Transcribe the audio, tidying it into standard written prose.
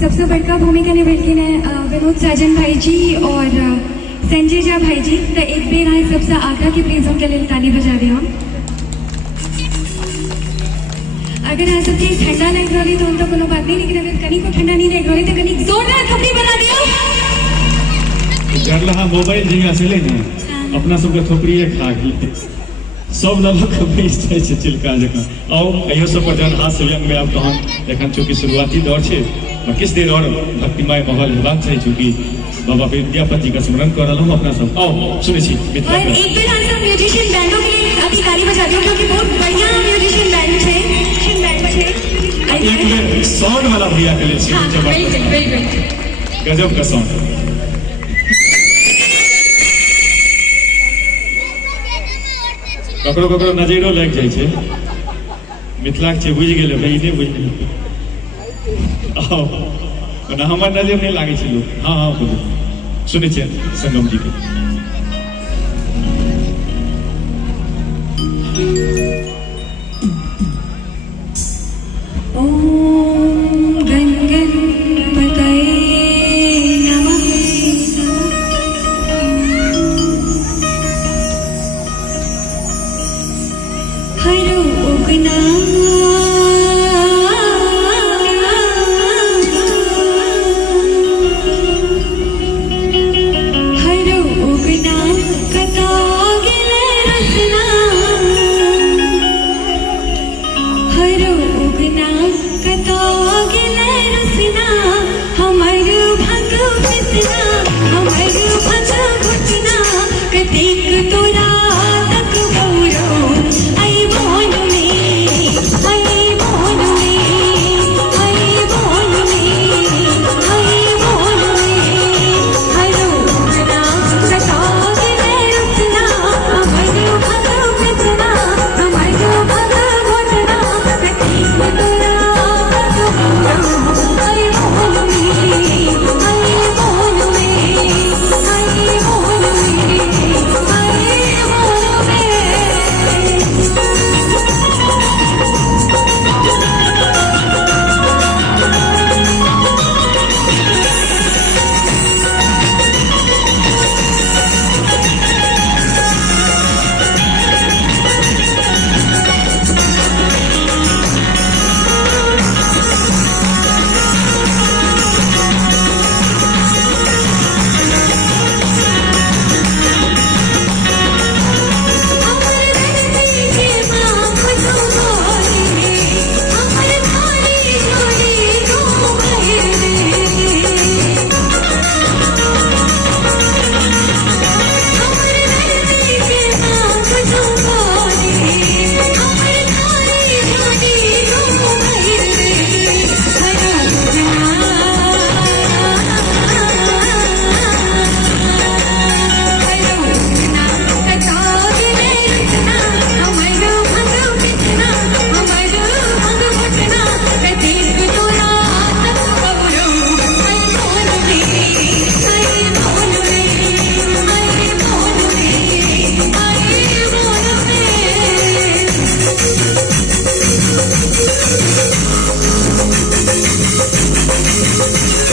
सबसे बड़का भूमिका निभेलखिन विनोद साजन भाई जी और संजय झा भाई जी। तो एक बेर अहाँ सबसे आग्रह की प्लीज उनके लिए ताली बजा दी हम। अगर अहाँ सबके ठंडा लग रही तो उनका कोनो बात नहीं, लेकिन अगर कनी को ठंडा नहीं लग रही तो कनी जोरदार थपड़ी बना दियो। गरलहा मोबाइल जिंगा चले ना अपना सबके थोपड़िए खा गई सब लगभग बेच जाए चिल्का जगह आओ अयो सब पर जन हास्य व्यंग में अब तहन एखन चूँकि शुरुआती दौर है और किस देर और भक्तिमय माहौल हेबाक चाहिए चूँकि बाबा विद्यापति का स्मरण कर रहा हूँ अपना सब। आओ सुने छी और एक बेर हम सब म्यूजिशियन बैंडों के लिए अभी ताली बजा दियो क्योंकि बहुत बढ़िया म्यूजिशियन बैंड है। एक बेर साउंड वाला भैया के लिए गजब का साउंड। ककरो ककरो नजरो लग जाए छे मिथिला के बुझ गेले भाई नहीं बुझ ना हमार नजर नहीं लागे छे लोग। हाँ हाँ बोलो सुने छे संगम जी के ओम गणपतये नमः। हरो उगना हरो उगना कता गेले रसना हरो उगना कता गेले रसना हमर भंग पिसना हमर भंग घुटना कतेक तोरा तक बौरो आई बोन में आई बोन में आई बोन में आई बोन में हरो उगना कता गेले रसना हमर भंग पिसना हमर भंग घुटना कतेक तोरा तक बौरो आई बोन में आई बोन में आई बोन में आई बोन में। Thank you.